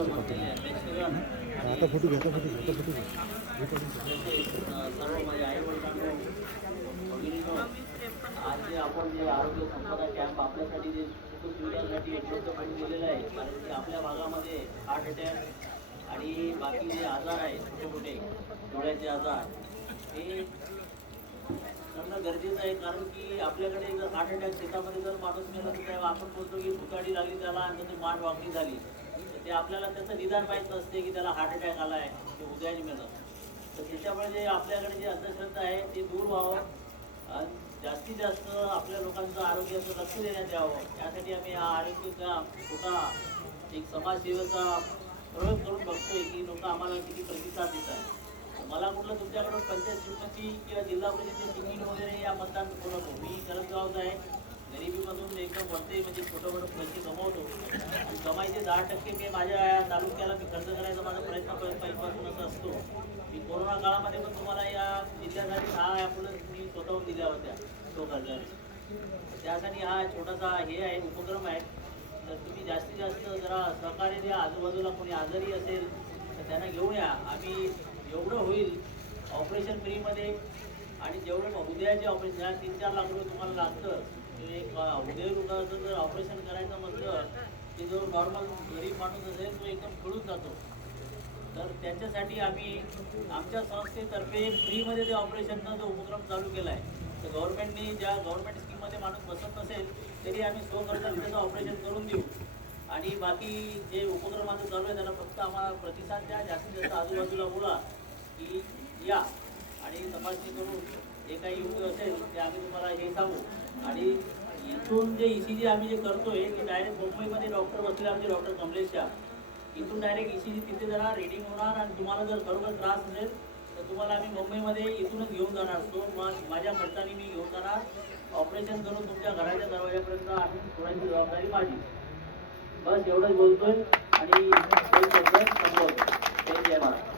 आता फोटो घ्या फोटो घ्या सर्व माझ्या आई वडिलांनो भगिनींनो, आज जे आपण जे आरोग्य संपदा कॅम्प आपल्यासाठी जे सुखसुविधांसाठी उपलब्ध करून दिलेलं आहे, कारण की आपल्या भागामध्ये हार्ट अटॅक आणि बाकी जे आजार आहेत छोटे मोठे डोळ्याचे आजार हे करणं गरजेचं आहे. कारण की आपल्याकडे जर हार्ट अटॅक शेतामध्ये जर माणूस मेला तर तेव्हा आपण बोलतो की भुताडी लागली त्याला आणि त्याची मान वाकडी झाली, तर ते आपल्याला त्याचं निदान माहीत नसते की त्याला हार्ट अटॅक आला आहे, ते उद्याने मेलं. तर त्याच्यामुळे जे आपल्याकडे जे अंधश्रद्धा आहे ते दूर व्हावं आणि जास्तीत जास्त आपल्या लोकांचं आरोग्याचं लक्ष देण्यात यावं, यासाठी आम्ही हा आरोग्याचा छोटा एक समाजसेवेचा प्रयोग करून बघतोय की लोक आम्हाला किती प्रतिसाद देत आहेत. मला कुठलं तुमच्याकडून पंचायत समिती किंवा जिल्हा परिषदेची जमीन वगैरे या मतदान बोलवतो. मी करंजगावचा आहे, गरिबीमधून एकदम वरते म्हणजे छोटं मोठं पैसे कमवतो आणि कमाईचे 10% मी माझ्या तालुक्याला मी खर्च करायचा माझा प्रयत्न पहिल्यापासून असं असतो. मी कोरोना काळामध्ये पण तुम्हाला या जिल्ह्यासाठी 6 ॲम्ब्युलन्स मी स्वतःहून दिल्या होत्या तो खर्चाने. त्यासाठी हा छोटासा हे आहे उपक्रम आहे. तर तुम्ही जास्तीत जास्त जरा सहकार्य द्या. आजूबाजूला कोणी आजारी असेल तर त्यांना घेऊन या. आम्ही जेवढं होईल ऑपरेशन फ्रीमध्ये आणि जेवढं हृदयाचे ऑपरेशन 3-4 लाख रुपये तुम्हाला लागतं. एक हृदय रुग्णाचं जर ऑपरेशन करायचं म्हटलं की जो नॉर्मल गरीब माणूस असेल तो एकदम खडून जातो. तर त्याच्यासाठी आम्ही आमच्या संस्थेतर्फे फ्रीमध्ये ते ऑपरेशनचा जो उपक्रम चालू केला आहे, तर गव्हर्नमेंटने ज्या गव्हर्नमेंट स्कीममध्ये माणूस बसत नसेल तरी आम्ही स्वखर्चाने त्याचं ऑपरेशन करून देऊ. आणि बाकी जे उपक्रम आता चालू आहे त्याला फक्त आम्हाला प्रतिसाद द्या. जास्तीत जास्त आजूबाजूला बोला की या आणि तपासणी करून जे काही योग्य असेल ते आम्ही तुम्हाला हे सांगू. आणि इथून जे ECG आम्ही जे करतोय की डायरेक्ट मुंबईमध्ये डॉक्टर बसले आमचे डॉक्टर कमलेशच्या, इथून डायरेक्ट ECG तिथे जरा रिडिंग होणार आणि तुम्हाला जर खरोखर त्रास असेल तर तुम्हाला आम्ही मुंबईमध्ये इथूनच घेऊन जाणार. तो माझ्या खर्चाने मी घेऊन जाणार. ऑपरेशन करून तुमच्या घराच्या दरवाजापर्यंत आम्ही थोड्याची जबाबदारी माझी. बस एवढंच बोलतोय आणि संपवतो. जय महाराज.